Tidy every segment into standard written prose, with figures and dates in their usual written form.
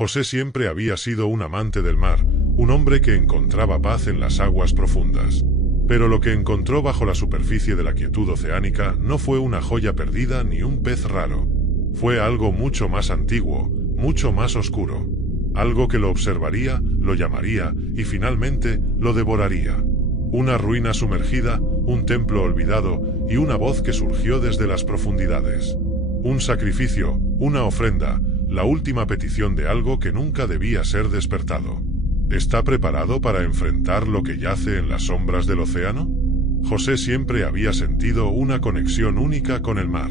José siempre había sido un amante del mar, un hombre que encontraba paz en las aguas profundas. Pero lo que encontró bajo la superficie de la quietud oceánica no fue una joya perdida ni un pez raro. Fue algo mucho más antiguo, mucho más oscuro. Algo que lo observaría, lo llamaría y finalmente lo devoraría. Una ruina sumergida, un templo olvidado y una voz que surgió desde las profundidades. Un sacrificio, una ofrenda, la última petición de algo que nunca debía ser despertado. ¿Está preparado para enfrentar lo que yace en las sombras del océano? José siempre había sentido una conexión única con el mar.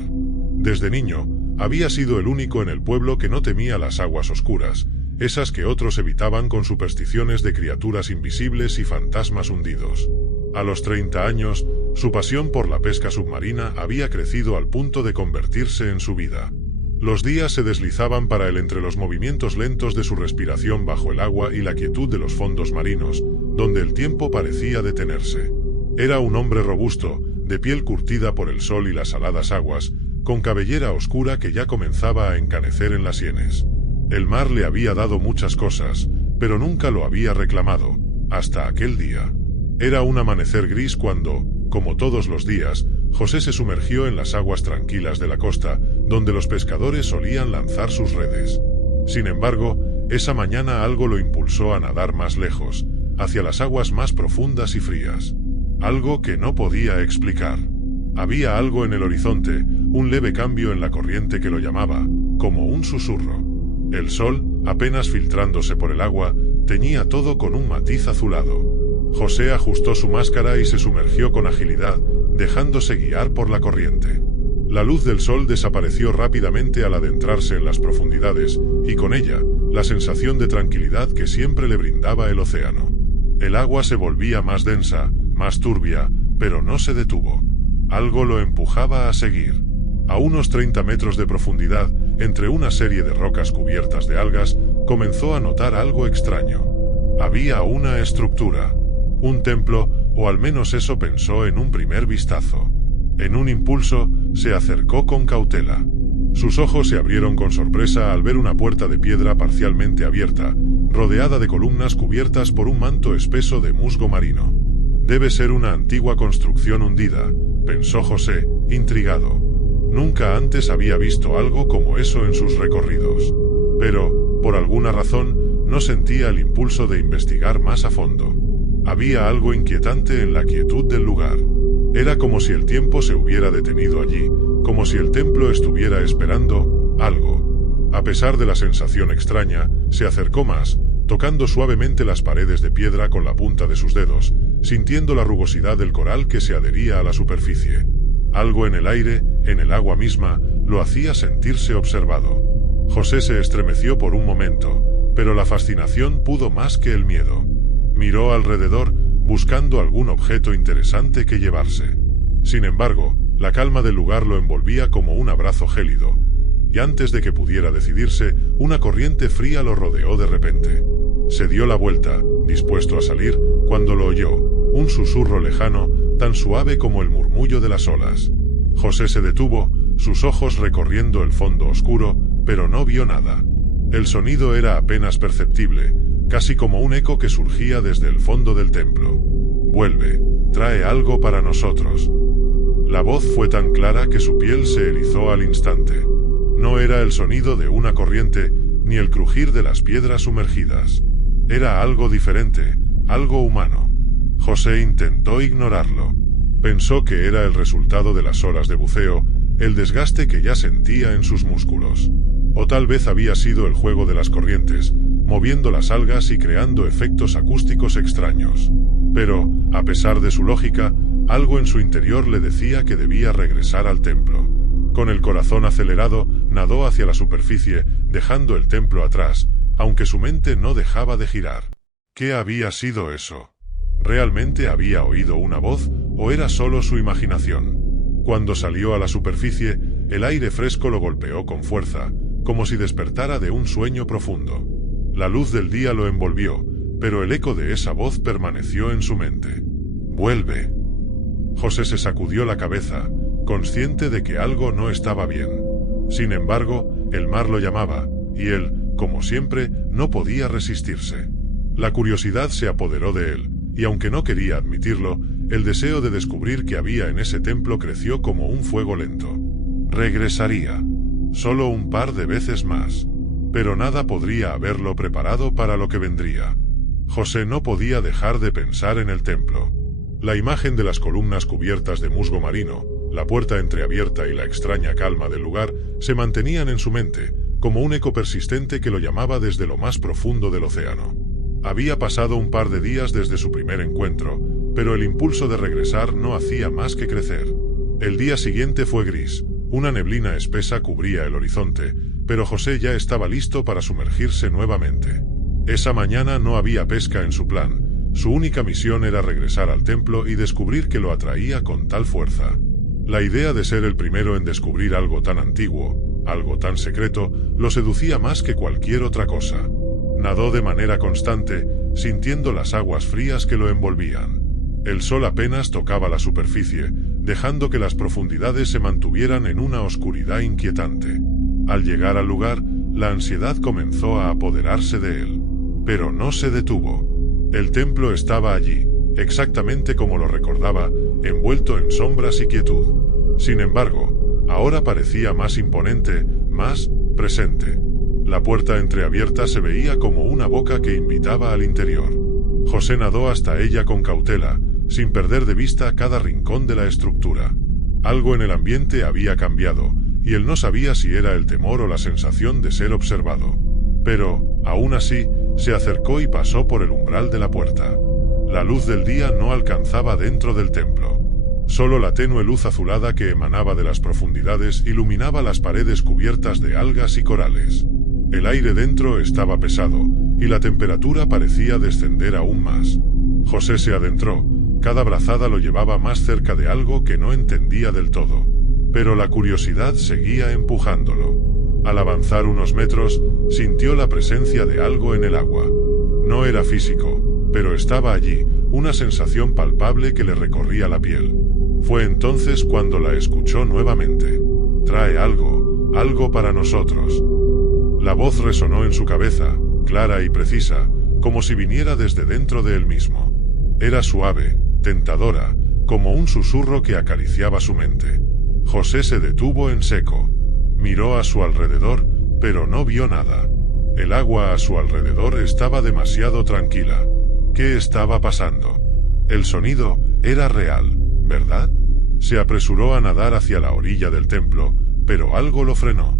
Desde niño, había sido el único en el pueblo que no temía las aguas oscuras, esas que otros evitaban con supersticiones de criaturas invisibles y fantasmas hundidos. A los 30 años, su pasión por la pesca submarina había crecido al punto de convertirse en su vida. Los días se deslizaban para él entre los movimientos lentos de su respiración bajo el agua y la quietud de los fondos marinos, donde el tiempo parecía detenerse. Era un hombre robusto, de piel curtida por el sol y las saladas aguas, con cabellera oscura que ya comenzaba a encanecer en las sienes. El mar le había dado muchas cosas, pero nunca lo había reclamado, hasta aquel día. Era un amanecer gris cuando, como todos los días, José se sumergió en las aguas tranquilas de la costa, donde los pescadores solían lanzar sus redes. Sin embargo, esa mañana algo lo impulsó a nadar más lejos, hacia las aguas más profundas y frías. Algo que no podía explicar. Había algo en el horizonte, un leve cambio en la corriente que lo llamaba, como un susurro. El sol, apenas filtrándose por el agua, teñía todo con un matiz azulado. José ajustó su máscara y se sumergió con agilidad, dejándose guiar por la corriente. La luz del sol desapareció rápidamente al adentrarse en las profundidades, y con ella, la sensación de tranquilidad que siempre le brindaba el océano. El agua se volvía más densa, más turbia, pero no se detuvo. Algo lo empujaba a seguir. A unos 30 metros de profundidad, entre una serie de rocas cubiertas de algas, comenzó a notar algo extraño. Había una estructura. Un templo, o al menos eso pensó en un primer vistazo. En un impulso, se acercó con cautela. Sus ojos se abrieron con sorpresa al ver una puerta de piedra parcialmente abierta, rodeada de columnas cubiertas por un manto espeso de musgo marino. Debe ser una antigua construcción hundida, pensó José, intrigado. Nunca antes había visto algo como eso en sus recorridos. Pero, por alguna razón, no sentía el impulso de investigar más a fondo. Había algo inquietante en la quietud del lugar. Era como si el tiempo se hubiera detenido allí, como si el templo estuviera esperando algo. A pesar de la sensación extraña, se acercó más, tocando suavemente las paredes de piedra con la punta de sus dedos, sintiendo la rugosidad del coral que se adhería a la superficie. Algo en el aire, en el agua misma, lo hacía sentirse observado. José se estremeció por un momento, pero la fascinación pudo más que el miedo. Miró alrededor, buscando algún objeto interesante que llevarse. Sin embargo, la calma del lugar lo envolvía como un abrazo gélido, y antes de que pudiera decidirse, una corriente fría lo rodeó de repente. Se dio la vuelta, dispuesto a salir, cuando lo oyó, un susurro lejano, tan suave como el murmullo de las olas. José se detuvo, sus ojos recorriendo el fondo oscuro, pero no vio nada. El sonido era apenas perceptible, casi como un eco que surgía desde el fondo del templo. «Vuelve, trae algo para nosotros». La voz fue tan clara que su piel se erizó al instante. No era el sonido de una corriente, ni el crujir de las piedras sumergidas. Era algo diferente, algo humano. José intentó ignorarlo. Pensó que era el resultado de las horas de buceo, el desgaste que ya sentía en sus músculos. O tal vez había sido el juego de las corrientes, moviendo las algas y creando efectos acústicos extraños. Pero, a pesar de su lógica, algo en su interior le decía que debía regresar al templo. Con el corazón acelerado, nadó hacia la superficie, dejando el templo atrás, aunque su mente no dejaba de girar. ¿Qué había sido eso? ¿Realmente había oído una voz, o era solo su imaginación? Cuando salió a la superficie, el aire fresco lo golpeó con fuerza, como si despertara de un sueño profundo. La luz del día lo envolvió, pero el eco de esa voz permaneció en su mente. «Vuelve». José se sacudió la cabeza, consciente de que algo no estaba bien. Sin embargo, el mar lo llamaba, y él, como siempre, no podía resistirse. La curiosidad se apoderó de él, y aunque no quería admitirlo, el deseo de descubrir qué había en ese templo creció como un fuego lento. Regresaría. Solo un par de veces más. Pero nada podría haberlo preparado para lo que vendría. José no podía dejar de pensar en el templo. La imagen de las columnas cubiertas de musgo marino, la puerta entreabierta y la extraña calma del lugar se mantenían en su mente, como un eco persistente que lo llamaba desde lo más profundo del océano. Había pasado un par de días desde su primer encuentro, pero el impulso de regresar no hacía más que crecer. El día siguiente fue gris, una neblina espesa cubría el horizonte, pero José ya estaba listo para sumergirse nuevamente. Esa mañana no había pesca en su plan. Su única misión era regresar al templo y descubrir qué lo atraía con tal fuerza. La idea de ser el primero en descubrir algo tan antiguo, algo tan secreto, lo seducía más que cualquier otra cosa. Nadó de manera constante, sintiendo las aguas frías que lo envolvían. El sol apenas tocaba la superficie, dejando que las profundidades se mantuvieran en una oscuridad inquietante. Al llegar al lugar, la ansiedad comenzó a apoderarse de él. Pero no se detuvo. El templo estaba allí, exactamente como lo recordaba, envuelto en sombras y quietud. Sin embargo, ahora parecía más imponente, más presente. La puerta entreabierta se veía como una boca que invitaba al interior. José nadó hasta ella con cautela, sin perder de vista cada rincón de la estructura. Algo en el ambiente había cambiado, y él no sabía si era el temor o la sensación de ser observado. Pero, aún así, se acercó y pasó por el umbral de la puerta. La luz del día no alcanzaba dentro del templo. Solo la tenue luz azulada que emanaba de las profundidades iluminaba las paredes cubiertas de algas y corales. El aire dentro estaba pesado, y la temperatura parecía descender aún más. José se adentró, cada brazada lo llevaba más cerca de algo que no entendía del todo. Pero la curiosidad seguía empujándolo. Al avanzar unos metros, sintió la presencia de algo en el agua. No era físico, pero estaba allí, una sensación palpable que le recorría la piel. Fue entonces cuando la escuchó nuevamente. «Trae algo para nosotros». La voz resonó en su cabeza, clara y precisa, como si viniera desde dentro de él mismo. Era suave, tentadora, como un susurro que acariciaba su mente. José se detuvo en seco. Miró a su alrededor, pero no vio nada. El agua a su alrededor estaba demasiado tranquila. ¿Qué estaba pasando? El sonido era real, ¿verdad? Se apresuró a nadar hacia la orilla del templo, pero algo lo frenó.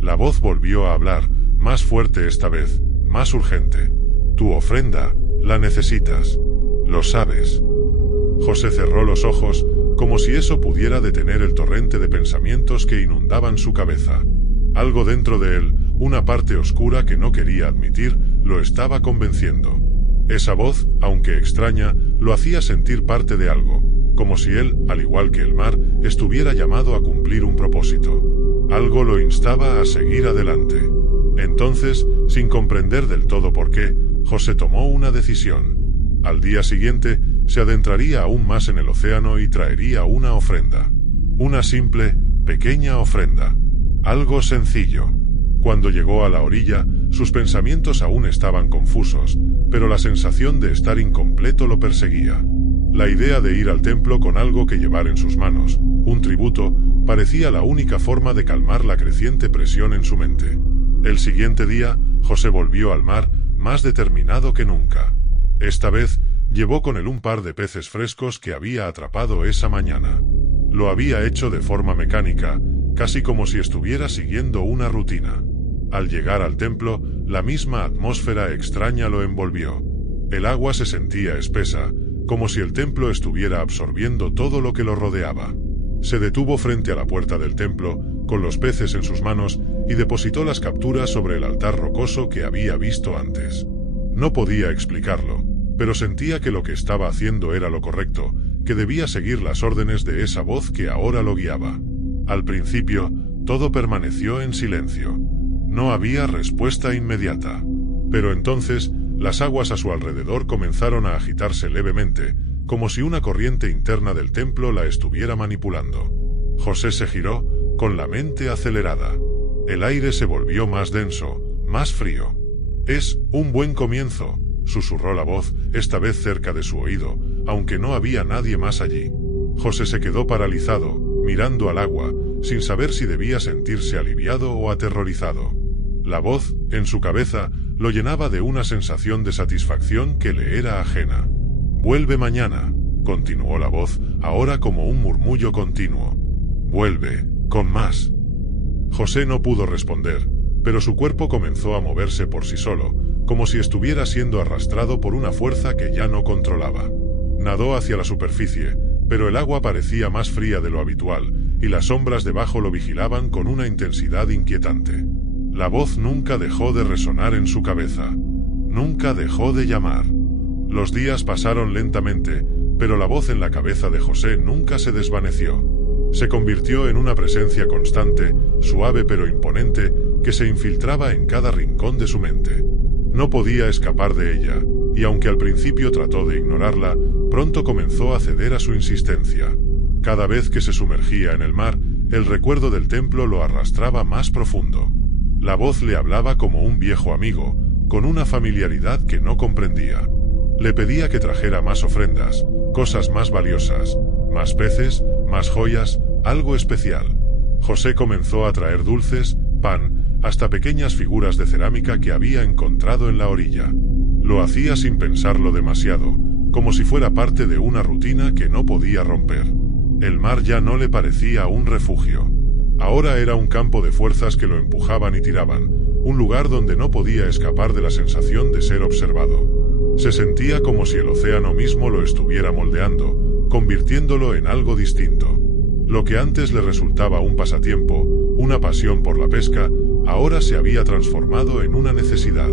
La voz volvió a hablar, más fuerte esta vez, más urgente. Tu ofrenda, la necesitas. Lo sabes. José cerró los ojos, como si eso pudiera detener el torrente de pensamientos que inundaban su cabeza. Algo dentro de él, una parte oscura que no quería admitir, lo estaba convenciendo. Esa voz, aunque extraña, lo hacía sentir parte de algo, como si él, al igual que el mar, estuviera llamado a cumplir un propósito. Algo lo instaba a seguir adelante. Entonces, sin comprender del todo por qué, José tomó una decisión. Al día siguiente, se adentraría aún más en el océano y traería una ofrenda. Una simple, pequeña ofrenda. Algo sencillo. Cuando llegó a la orilla, sus pensamientos aún estaban confusos, pero la sensación de estar incompleto lo perseguía. La idea de ir al templo con algo que llevar en sus manos, un tributo, parecía la única forma de calmar la creciente presión en su mente. El siguiente día, José volvió al mar, más determinado que nunca. Esta vez, llevó con él un par de peces frescos que había atrapado esa mañana. Lo había hecho de forma mecánica, casi como si estuviera siguiendo una rutina. Al llegar al templo, la misma atmósfera extraña lo envolvió. El agua se sentía espesa, como si el templo estuviera absorbiendo todo lo que lo rodeaba. Se detuvo frente a la puerta del templo, con los peces en sus manos, y depositó las capturas sobre el altar rocoso que había visto antes. No podía explicarlo, pero sentía que lo que estaba haciendo era lo correcto, que debía seguir las órdenes de esa voz que ahora lo guiaba. Al principio, todo permaneció en silencio. No había respuesta inmediata. Pero entonces, las aguas a su alrededor comenzaron a agitarse levemente, como si una corriente interna del templo la estuviera manipulando. José se giró, con la mente acelerada. El aire se volvió más denso, más frío. «Es un buen comienzo», susurró la voz, esta vez cerca de su oído, aunque no había nadie más allí. José se quedó paralizado, mirando al agua, sin saber si debía sentirse aliviado o aterrorizado. La voz, en su cabeza, lo llenaba de una sensación de satisfacción que le era ajena. «Vuelve mañana», continuó la voz, ahora como un murmullo continuo. «Vuelve, con más». José no pudo responder, pero su cuerpo comenzó a moverse por sí solo, como si estuviera siendo arrastrado por una fuerza que ya no controlaba. Nadó hacia la superficie, pero el agua parecía más fría de lo habitual, y las sombras debajo lo vigilaban con una intensidad inquietante. La voz nunca dejó de resonar en su cabeza. Nunca dejó de llamar. Los días pasaron lentamente, pero la voz en la cabeza de José nunca se desvaneció. Se convirtió en una presencia constante, suave pero imponente, que se infiltraba en cada rincón de su mente. No podía escapar de ella, y aunque al principio trató de ignorarla, pronto comenzó a ceder a su insistencia. Cada vez que se sumergía en el mar, el recuerdo del templo lo arrastraba más profundo. La voz le hablaba como un viejo amigo, con una familiaridad que no comprendía. Le pedía que trajera más ofrendas, cosas más valiosas, más peces, más joyas, algo especial. José comenzó a traer dulces, pan, hasta pequeñas figuras de cerámica que había encontrado en la orilla. Lo hacía sin pensarlo demasiado, como si fuera parte de una rutina que no podía romper. El mar ya no le parecía un refugio. Ahora era un campo de fuerzas que lo empujaban y tiraban, un lugar donde no podía escapar de la sensación de ser observado. Se sentía como si el océano mismo lo estuviera moldeando, convirtiéndolo en algo distinto. Lo que antes le resultaba un pasatiempo, una pasión por la pesca, ahora se había transformado en una necesidad.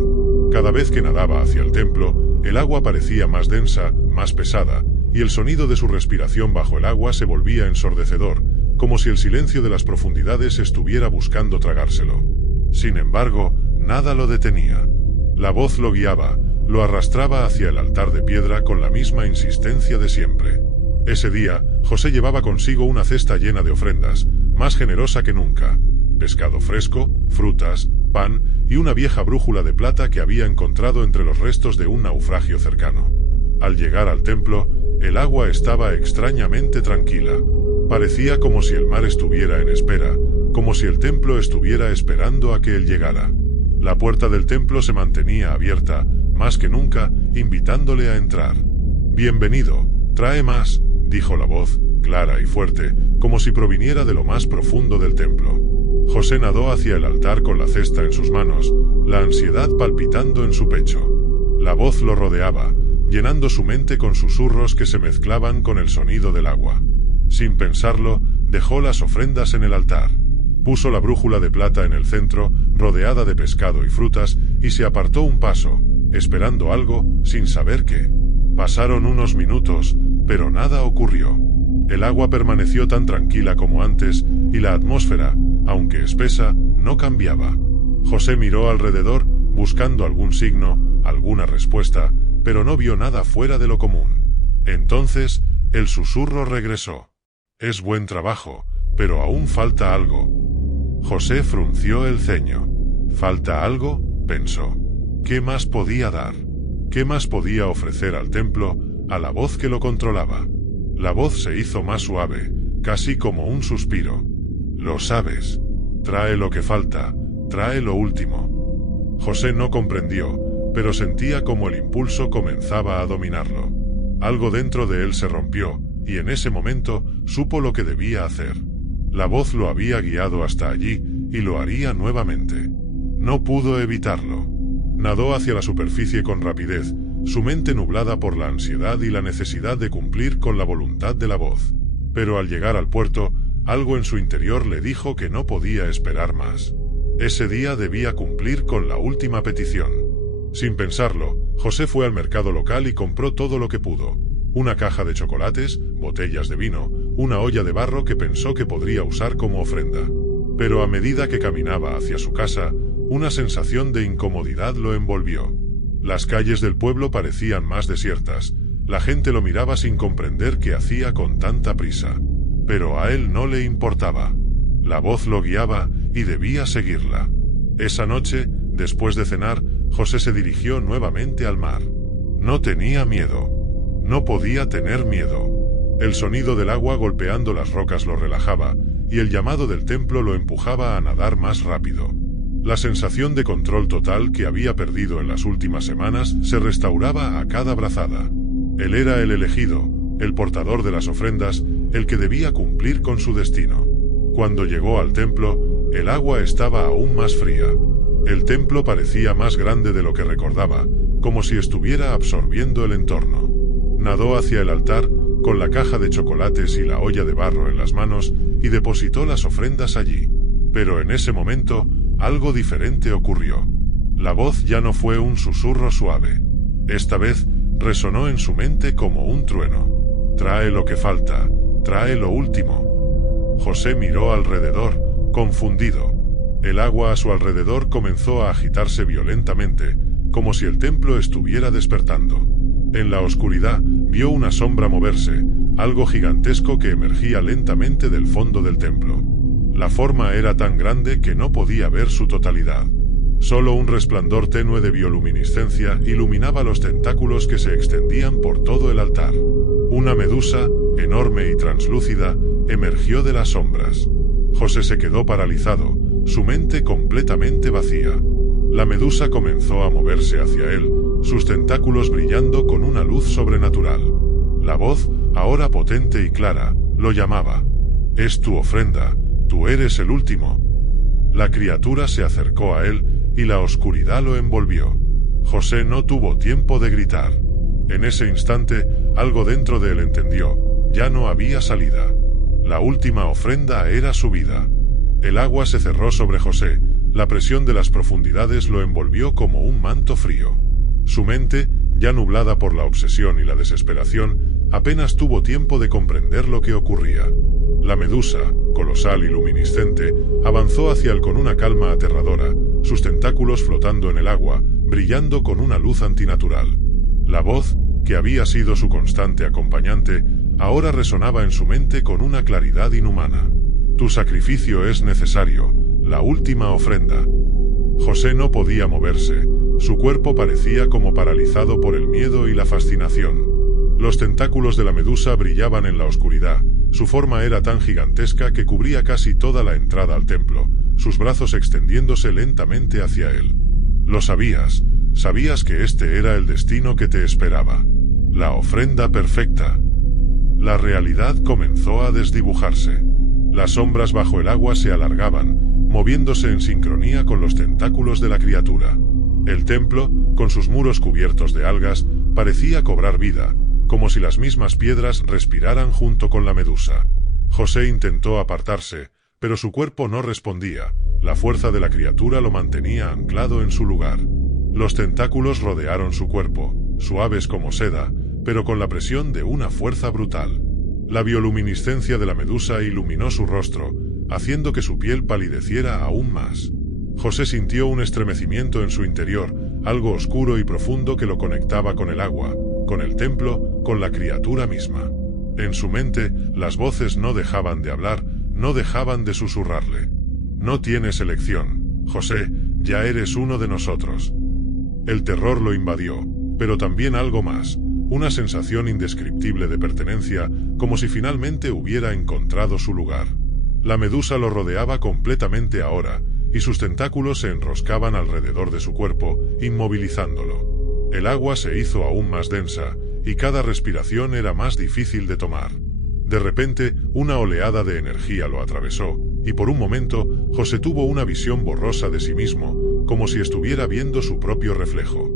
Cada vez que nadaba hacia el templo, el agua parecía más densa, más pesada, y el sonido de su respiración bajo el agua se volvía ensordecedor, como si el silencio de las profundidades estuviera buscando tragárselo. Sin embargo, nada lo detenía. La voz lo guiaba, lo arrastraba hacia el altar de piedra con la misma insistencia de siempre. Ese día, José llevaba consigo una cesta llena de ofrendas, más generosa que nunca: pescado fresco, frutas, pan y una vieja brújula de plata que había encontrado entre los restos de un naufragio cercano. Al llegar al templo, el agua estaba extrañamente tranquila. Parecía como si el mar estuviera en espera, como si el templo estuviera esperando a que él llegara. La puerta del templo se mantenía abierta, más que nunca, invitándole a entrar. «Bienvenido, trae más», dijo la voz, clara y fuerte, como si proviniera de lo más profundo del templo. José nadó hacia el altar con la cesta en sus manos, la ansiedad palpitando en su pecho. La voz lo rodeaba, llenando su mente con susurros que se mezclaban con el sonido del agua. Sin pensarlo, dejó las ofrendas en el altar. Puso la brújula de plata en el centro, rodeada de pescado y frutas, y se apartó un paso, esperando algo, sin saber qué. Pasaron unos minutos, pero nada ocurrió. El agua permaneció tan tranquila como antes, y la atmósfera, aunque espesa, no cambiaba. José miró alrededor, buscando algún signo, alguna respuesta, pero no vio nada fuera de lo común. Entonces, el susurro regresó. «Es buen trabajo, pero aún falta algo». José frunció el ceño. «¿Falta algo?», pensó. ¿Qué más podía dar? ¿Qué más podía ofrecer al templo, a la voz que lo controlaba? La voz se hizo más suave, casi como un suspiro. «Lo sabes. Trae lo que falta, trae lo último». José no comprendió, pero sentía como el impulso comenzaba a dominarlo. Algo dentro de él se rompió, y en ese momento supo lo que debía hacer. La voz lo había guiado hasta allí, y lo haría nuevamente. No pudo evitarlo. Nadó hacia la superficie con rapidez, su mente nublada por la ansiedad y la necesidad de cumplir con la voluntad de la voz. Pero al llegar al puerto, algo en su interior le dijo que no podía esperar más. Ese día debía cumplir con la última petición. Sin pensarlo, José fue al mercado local y compró todo lo que pudo: una caja de chocolates, botellas de vino, una olla de barro que pensó que podría usar como ofrenda. Pero a medida que caminaba hacia su casa, una sensación de incomodidad lo envolvió. Las calles del pueblo parecían más desiertas, la gente lo miraba sin comprender qué hacía con tanta prisa. Pero a él no le importaba. La voz lo guiaba, y debía seguirla. Esa noche, Después de cenar, José se dirigió nuevamente al mar. No tenía miedo. No podía tener miedo. El sonido del agua golpeando las rocas lo relajaba, y el llamado del templo lo empujaba a nadar más rápido. La sensación de control total que había perdido en las últimas semanas se restauraba a cada brazada. Él era el elegido, el portador de las ofrendas, el que debía cumplir con su destino. Cuando llegó al templo, el agua estaba aún más fría. El templo parecía más grande de lo que recordaba, como si estuviera absorbiendo el entorno. Nadó hacia el altar, con la caja de chocolates y la olla de barro en las manos, y depositó las ofrendas allí. Pero en ese momento, algo diferente ocurrió. La voz ya no fue un susurro suave. Esta vez, resonó en su mente como un trueno. Trae lo que falta, trae lo último. José miró alrededor, confundido. El agua a su alrededor comenzó a agitarse violentamente, como si el templo estuviera despertando. En la oscuridad, vio una sombra moverse, algo gigantesco que emergía lentamente del fondo del templo. La forma era tan grande que no podía ver su totalidad. Solo un resplandor tenue de bioluminiscencia iluminaba los tentáculos que se extendían por todo el altar. Una medusa, enorme y translúcida, emergió de las sombras. José se quedó paralizado, su mente completamente vacía. La medusa comenzó a moverse hacia él, sus tentáculos brillando con una luz sobrenatural. La voz, ahora potente y clara, lo llamaba. «Es tu ofrenda, tú eres el último». La criatura se acercó a él, y la oscuridad lo envolvió. José no tuvo tiempo de gritar. En ese instante, algo dentro de él entendió, ya no había salida. La última ofrenda era su vida. El agua se cerró sobre José, la presión de las profundidades lo envolvió como un manto frío. Su mente, ya nublada por la obsesión y la desesperación, apenas tuvo tiempo de comprender lo que ocurría. La medusa, colosal y luminiscente, avanzó hacia él con una calma aterradora, sus tentáculos flotando en el agua, brillando con una luz antinatural. La voz, que había sido su constante acompañante, ahora resonaba en su mente con una claridad inhumana. Tu sacrificio es necesario, la última ofrenda. José no podía moverse, su cuerpo parecía como paralizado por el miedo y la fascinación. Los tentáculos de la medusa brillaban en la oscuridad, su forma era tan gigantesca que cubría casi toda la entrada al templo, sus brazos extendiéndose lentamente hacia él. Lo sabías, sabías que este era el destino que te esperaba. La ofrenda perfecta. La realidad comenzó a desdibujarse. Las sombras bajo el agua se alargaban, moviéndose en sincronía con los tentáculos de la criatura. El templo, con sus muros cubiertos de algas, parecía cobrar vida, como si las mismas piedras respiraran junto con la medusa. José intentó apartarse, pero su cuerpo no respondía, la fuerza de la criatura lo mantenía anclado en su lugar. Los tentáculos rodearon su cuerpo, suaves como seda, pero con la presión de una fuerza brutal. La bioluminiscencia de la medusa iluminó su rostro, haciendo que su piel palideciera aún más. José sintió un estremecimiento en su interior, algo oscuro y profundo que lo conectaba con el agua, con el templo, con la criatura misma. En su mente, las voces no dejaban de hablar, no dejaban de susurrarle. No tienes elección, José, ya eres uno de nosotros. El terror lo invadió, pero también algo más, una sensación indescriptible de pertenencia, como si finalmente hubiera encontrado su lugar. La medusa lo rodeaba completamente ahora, y sus tentáculos se enroscaban alrededor de su cuerpo, inmovilizándolo. El agua se hizo aún más densa, y cada respiración era más difícil de tomar. De repente, una oleada de energía lo atravesó, y por un momento, José tuvo una visión borrosa de sí mismo, como si estuviera viendo su propio reflejo.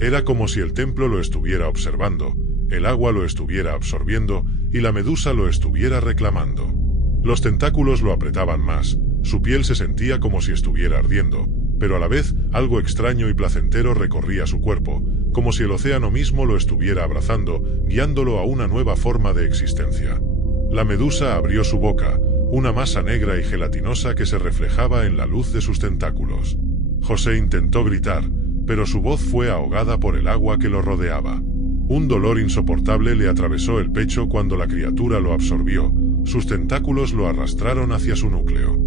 Era como si el templo lo estuviera observando, el agua lo estuviera absorbiendo, y la medusa lo estuviera reclamando. Los tentáculos lo apretaban más, su piel se sentía como si estuviera ardiendo, pero a la vez algo extraño y placentero recorría su cuerpo, como si el océano mismo lo estuviera abrazando, guiándolo a una nueva forma de existencia. La medusa abrió su boca, una masa negra y gelatinosa que se reflejaba en la luz de sus tentáculos. José intentó gritar, pero su voz fue ahogada por el agua que lo rodeaba. Un dolor insoportable le atravesó el pecho cuando la criatura lo absorbió, sus tentáculos lo arrastraron hacia su núcleo.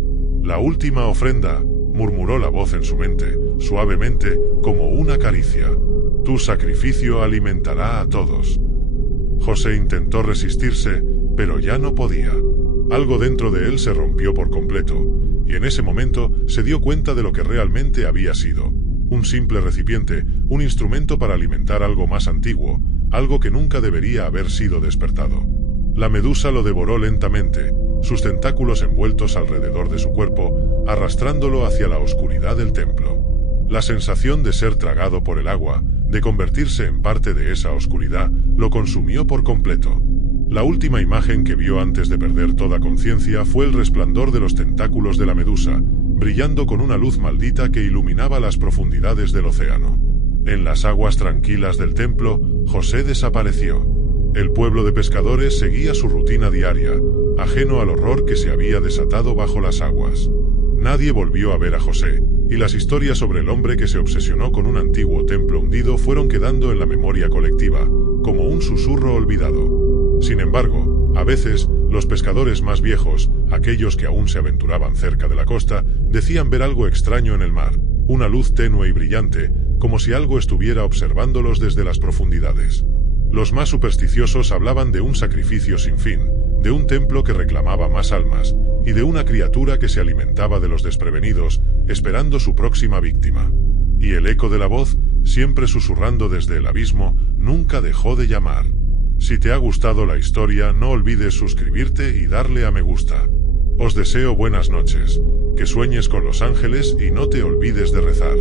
La última ofrenda, murmuró la voz en su mente, suavemente, como una caricia. Tu sacrificio alimentará a todos. José intentó resistirse, pero ya no podía. Algo dentro de él se rompió por completo, y en ese momento se dio cuenta de lo que realmente había sido. Un simple recipiente, un instrumento para alimentar algo más antiguo, algo que nunca debería haber sido despertado. La medusa lo devoró lentamente, sus tentáculos envueltos alrededor de su cuerpo, arrastrándolo hacia la oscuridad del templo. La sensación de ser tragado por el agua, de convertirse en parte de esa oscuridad, lo consumió por completo. La última imagen que vio antes de perder toda conciencia fue el resplandor de los tentáculos de la medusa, brillando con una luz maldita que iluminaba las profundidades del océano. En las aguas tranquilas del templo, José desapareció. El pueblo de pescadores seguía su rutina diaria, ajeno al horror que se había desatado bajo las aguas. Nadie volvió a ver a José, y las historias sobre el hombre que se obsesionó con un antiguo templo hundido fueron quedando en la memoria colectiva, como un susurro olvidado. Sin embargo, a veces, los pescadores más viejos, aquellos que aún se aventuraban cerca de la costa, decían ver algo extraño en el mar, una luz tenue y brillante, como si algo estuviera observándolos desde las profundidades. Los más supersticiosos hablaban de un sacrificio sin fin, de un templo que reclamaba más almas, y de una criatura que se alimentaba de los desprevenidos, esperando su próxima víctima. Y el eco de la voz, siempre susurrando desde el abismo, nunca dejó de llamar. Si te ha gustado la historia, no olvides suscribirte y darle a me gusta. Os deseo buenas noches, que sueñes con los ángeles y no te olvides de rezar.